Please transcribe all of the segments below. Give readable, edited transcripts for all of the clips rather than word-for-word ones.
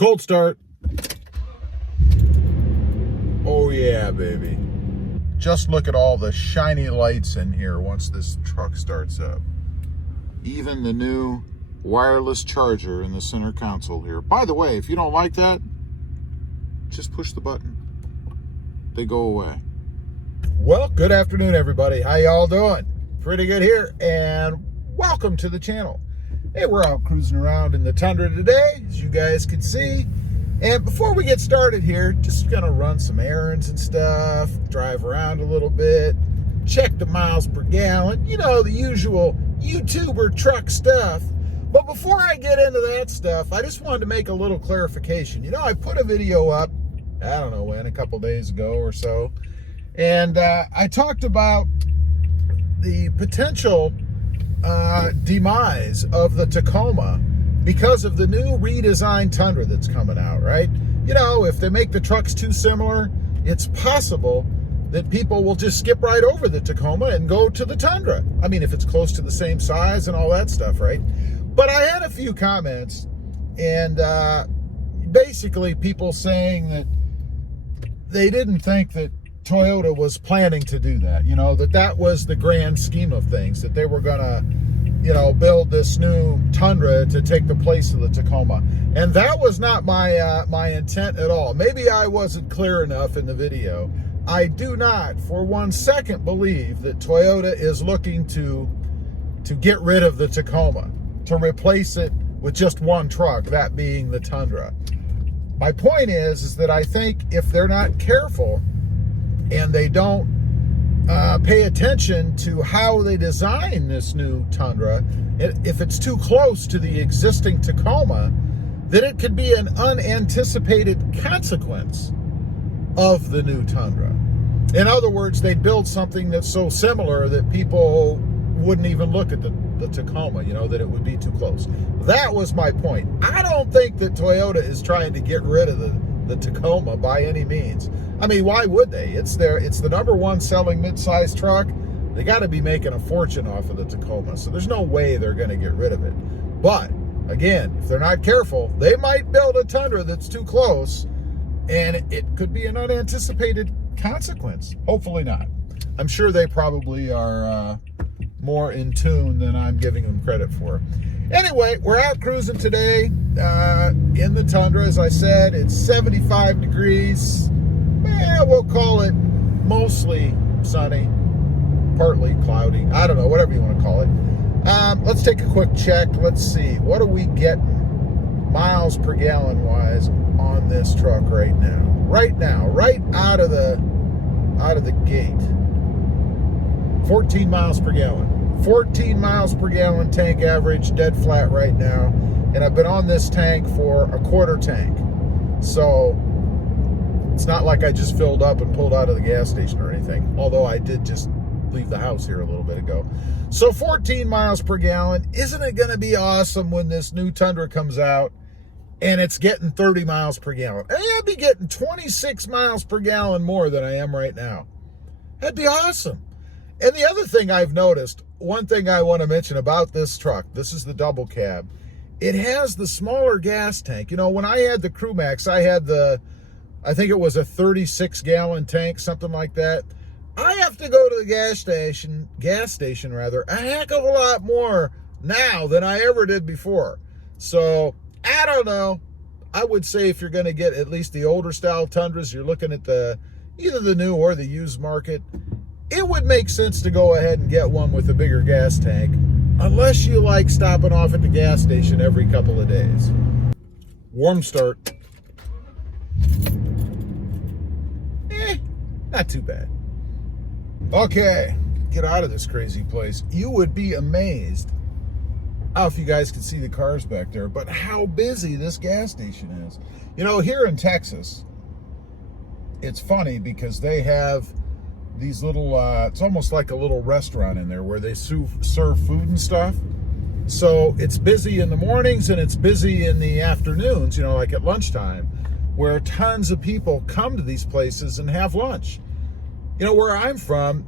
Cold start. Oh yeah, baby. Just look at all the shiny lights in here once this truck starts up. Even the new wireless charger in the center console here. By the way, if you don't like that, just push the button. They go away. Well, good afternoon, everybody. How y'all doing? Pretty good here, and welcome to the channel. Hey, we're out cruising around in the Tundra today, as you guys can see. And before we get started here, just gonna run some errands and stuff, drive around a little bit, check the miles per gallon, you know, the usual YouTuber truck stuff. But before I get into that stuff, I just wanted to make a little clarification. You know, I put a video up, I don't know when, a couple days ago or so, and I talked about the potential demise of the Tacoma because of the new redesigned Tundra that's coming out, right? You know, if they make the trucks too similar, it's possible that people will just skip right over the Tacoma and go to the Tundra. I mean, if it's close to the same size and all that stuff, right? But I had a few comments, and basically people saying that they didn't think that Toyota was planning to do that, you know, that was the grand scheme of things, that they were gonna, you know, build this new Tundra to take the place of the Tacoma. And that was not my my intent at all. Maybe I wasn't clear enough in the video. I do not for 1 second believe that Toyota is looking to get rid of the Tacoma, to replace it with just one truck, that being the Tundra. My point is that I think if they're not careful and they don't pay attention to how they design this new Tundra, if it's too close to the existing Tacoma, then it could be an unanticipated consequence of the new Tundra. In other words, they'd build something that's so similar that people wouldn't even look at the Tacoma, you know, that it would be too close. That was my point. I don't think that Toyota is trying to get rid of the Tacoma by any means. I mean, why would they? It's the #1 selling mid-size truck. They got to be making a fortune off of the Tacoma, so there's no way they're going to get rid of it. But again, if they're not careful, they might build a Tundra that's too close, and it could be an unanticipated consequence. Hopefully not. I'm sure they probably are more in tune than I'm giving them credit for. Anyway, we're out cruising today in the Tundra. As I said, it's 75 degrees. We'll call it mostly sunny, partly cloudy. I don't know, whatever you want to call it. Let's take a quick check. Let's see. What are we getting miles per gallon wise on this truck right now? Right now, right out of the gate. 14 miles per gallon. 14 miles per gallon tank average, dead flat right now. And I've been on this tank for a quarter tank. So it's not like I just filled up and pulled out of the gas station or anything. Although I did just leave the house here a little bit ago. So 14 miles per gallon. Isn't it going to be awesome when this new Tundra comes out and it's getting 30 miles per gallon? I'd be getting 26 miles per gallon more than I am right now. That'd be awesome. And the other thing I've noticed, one thing I want to mention about this truck, this is the double cab. It has the smaller gas tank. You know, when I had the Crewmax, I had I think it was a 36-gallon tank, something like that. I have to go to the gas station a heck of a lot more now than I ever did before. So, I don't know. I would say if you're going to get at least the older style Tundras, you're looking at either the new or the used market, it would make sense to go ahead and get one with a bigger gas tank, unless you like stopping off at the gas station every couple of days. Warm start. Not too bad. Okay, get out of this crazy place. You would be amazed. I don't know if you guys can see the cars back there, but how busy this gas station is. You know, here in Texas, it's funny because they have these little, it's almost like a little restaurant in there where they serve food and stuff. So it's busy in the mornings and it's busy in the afternoons, you know, like at lunchtime, where tons of people come to these places and have lunch. You know, where I'm from,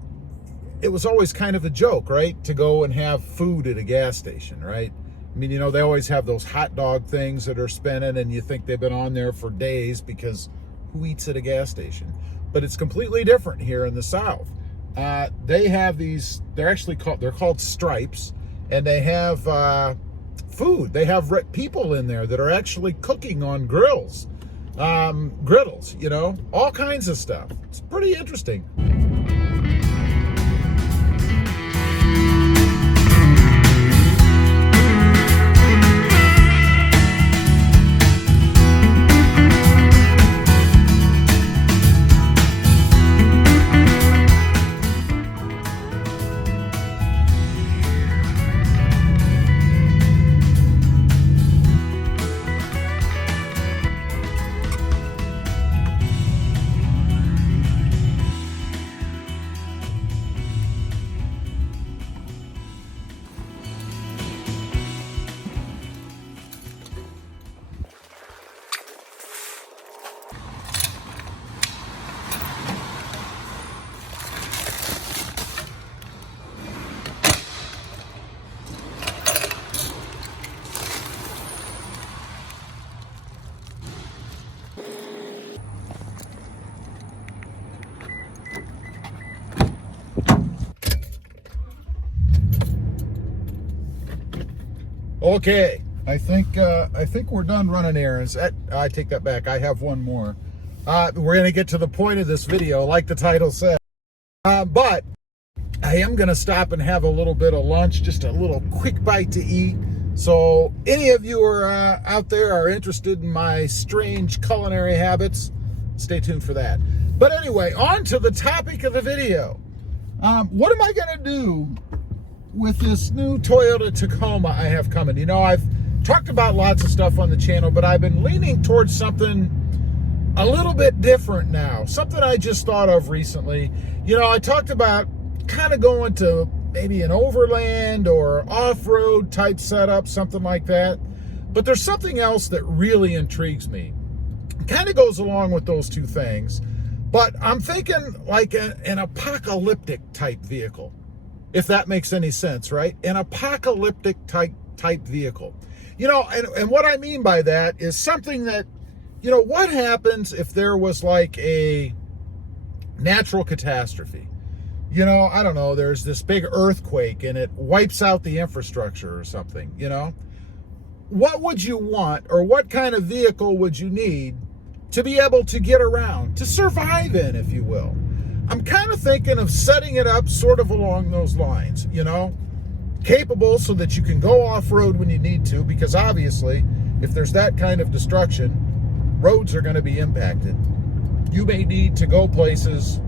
it was always kind of a joke, right? To go and have food at a gas station, right? I mean, you know, they always have those hot dog things that are spinning and you think they've been on there for days because who eats at a gas station? But it's completely different here in the South. They have these, they're called stripes, and they have food. They have people in there that are actually cooking on griddles, you know, all kinds of stuff. It's pretty interesting. Okay, I think we're done running errands. I take that back. I have one more. We're going to get to the point of this video, like the title said. But I am going to stop and have a little bit of lunch, just a little quick bite to eat. So any of you are out there are interested in my strange culinary habits, stay tuned for that. But anyway, on to the topic of the video. What am I going to do with this new Toyota Tacoma I have coming? You know, I've talked about lots of stuff on the channel, but I've been leaning towards something a little bit different now. Something I just thought of recently. You know, I talked about kind of going to maybe an overland or off-road type setup, something like that. But there's something else that really intrigues me. It kind of goes along with those two things. But I'm thinking like an apocalyptic type vehicle, if that makes any sense, right? An apocalyptic type vehicle. You know, and what I mean by that is something that, you know, what happens if there was like a natural catastrophe? You know, I don't know, there's this big earthquake and it wipes out the infrastructure or something, you know? What would you want, or what kind of vehicle would you need to be able to get around, to survive in, if you will? I'm kind of thinking of setting it up sort of along those lines, you know, capable so that you can go off-road when you need to, because obviously if there's that kind of destruction, roads are going to be impacted. You may need to go places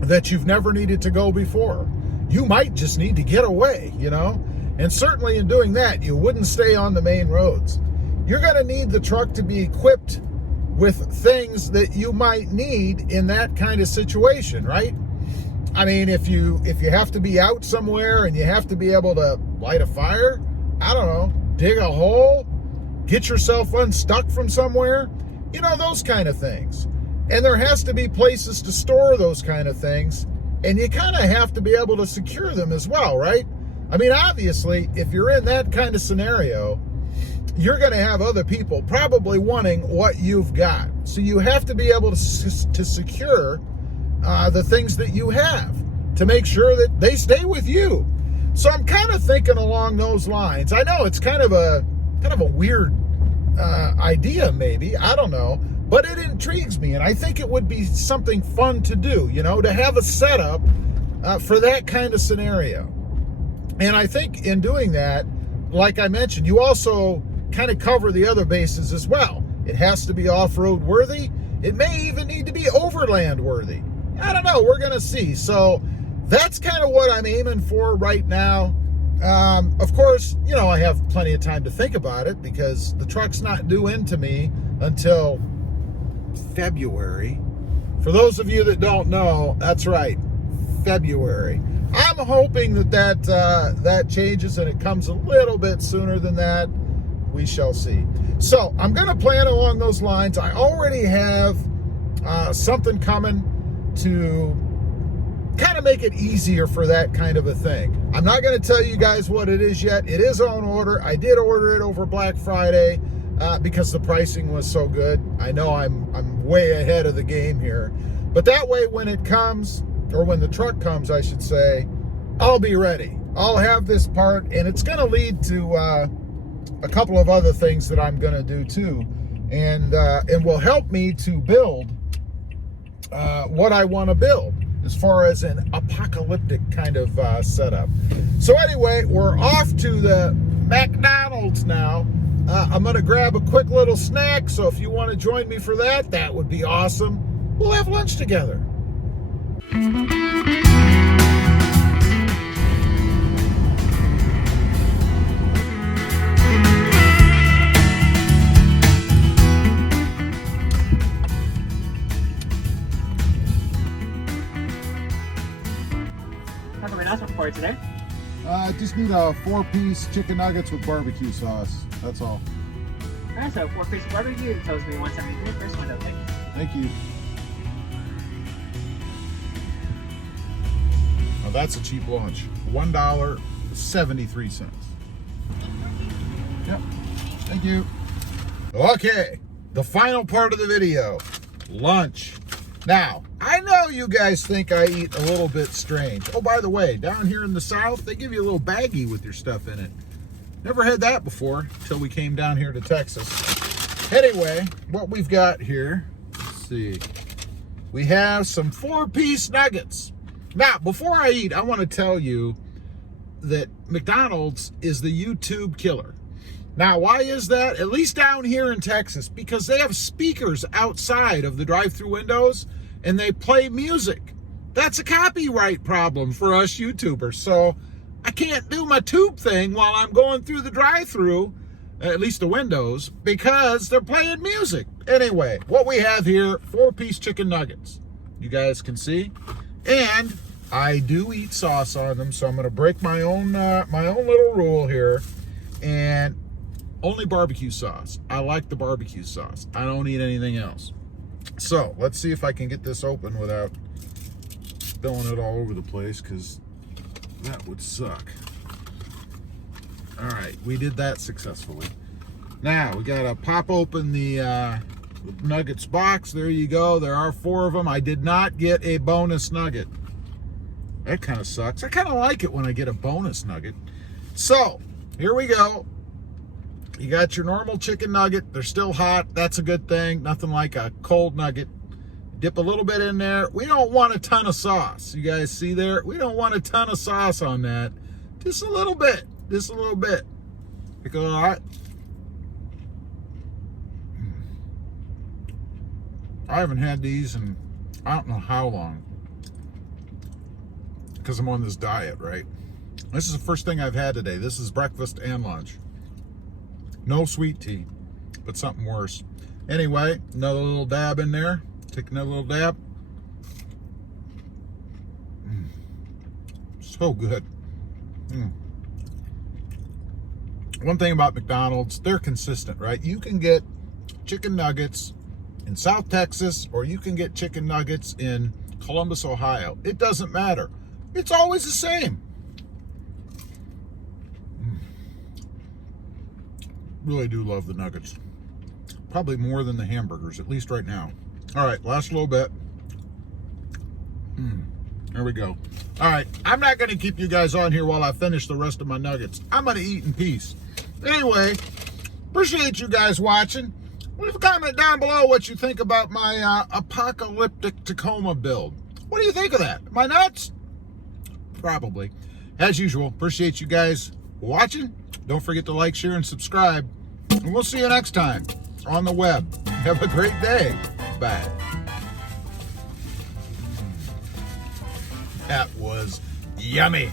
that you've never needed to go before. You might just need to get away, you know, and certainly in doing that, you wouldn't stay on the main roads. You're going to need the truck to be equipped with things that you might need in that kind of situation, right? I mean, if you have to be out somewhere and you have to be able to light a fire, I don't know, dig a hole, get yourself unstuck from somewhere, you know, those kind of things. And there has to be places to store those kind of things, and you kind of have to be able to secure them as well, right? I mean, obviously, if you're in that kind of scenario, you're going to have other people probably wanting what you've got. So you have to be able to secure the things that you have to make sure that they stay with you. So I'm kind of thinking along those lines. I know it's kind of a weird idea, maybe. I don't know. But it intrigues me, and I think it would be something fun to do, you know, to have a setup for that kind of scenario. And I think in doing that, like I mentioned, you also kind of cover the other bases as well. It has to be off-road worthy. It may even need to be overland worthy. I don't know. We're going to see. So that's kind of what I'm aiming for right now. Of course, you know, I have plenty of time to think about it because the truck's not due into me until February. For those of you that don't know, that's right, February. I'm hoping that changes and it comes a little bit sooner than that. We shall see. So I'm going to plan along those lines. I already have something coming to kind of make it easier for that kind of a thing. I'm not going to tell you guys what it is yet. It is on order. I did order it over Black Friday because the pricing was so good. I know I'm way ahead of the game here. But that way when it comes, or when the truck comes, I should say, I'll be ready. I'll have this part, and it's going to lead to a couple of other things that I'm going to do too, and will help me to build what I want to build as far as an apocalyptic kind of setup. So anyway, we're off to the McDonald's now. I'm going to grab a quick little snack, so if you want to join me for that, that would be awesome. We'll have lunch together. How come announcement for today? I just need a 4-piece chicken nuggets with barbecue sauce. That's all. Alright, so 4-piece barbecue, it tells me 173, first window, thanks. Thank you. Oh, that's a cheap lunch. $1.73. Yep. Thank you. Okay, the final part of the video, lunch. Now, I know you guys think I eat a little bit strange. Oh, by the way, down here in the South, they give you a little baggie with your stuff in it. Never had that before until we came down here to Texas. Anyway, what we've got here, let's see. We have some 4-piece nuggets. Now, before I eat, I want to tell you that McDonald's is the YouTube killer. Now, why is that? At least down here in Texas, because they have speakers outside of the drive-thru windows and they play music. That's a copyright problem for us YouTubers. So I can't do my tube thing while I'm going through the drive-thru, at least the windows, because they're playing music. Anyway, what we have here, 4-piece chicken nuggets. You guys can see. And I do eat sauce on them, so I'm going to break my own little rule here. And only barbecue sauce. I like the barbecue sauce. I don't eat anything else. So let's see if I can get this open without spilling it all over the place, because that would suck. All right, we did that successfully. Now we gotta pop open the nuggets box. There you go. There are 4 of them. I did not get a bonus nugget. That kind of sucks. I kind of like it when I get a bonus nugget. So here we go. You got your normal chicken nugget. They're still hot. That's a good thing. Nothing like a cold nugget. Dip a little bit in there. We don't want a ton of sauce. You guys see there? We don't want a ton of sauce on that. Just a little bit. Just a little bit. Because, all right. I haven't had these in I don't know how long. Because I'm on this diet, right? This is the first thing I've had today. This is breakfast and lunch. No sweet tea, but something worse. Anyway, another little dab in there. Take another little dab. So good. One thing about McDonald's, they're consistent, right? You can get chicken nuggets in South Texas, or you can get chicken nuggets in Columbus, Ohio. It doesn't matter. It's always the same. Really do love the nuggets. Probably more than the hamburgers, at least right now. All right, last little bit. There we go. All right, I'm not going to keep you guys on here while I finish the rest of my nuggets. I'm going to eat in peace. Anyway, appreciate you guys watching. Leave a comment down below what you think about my apocalyptic Tacoma build. What do you think of that? Am I nuts? Probably. As usual, appreciate you guys watching. Don't forget to like, share, and subscribe. And we'll see you next time on the web. Have a great day. Bye. That was yummy.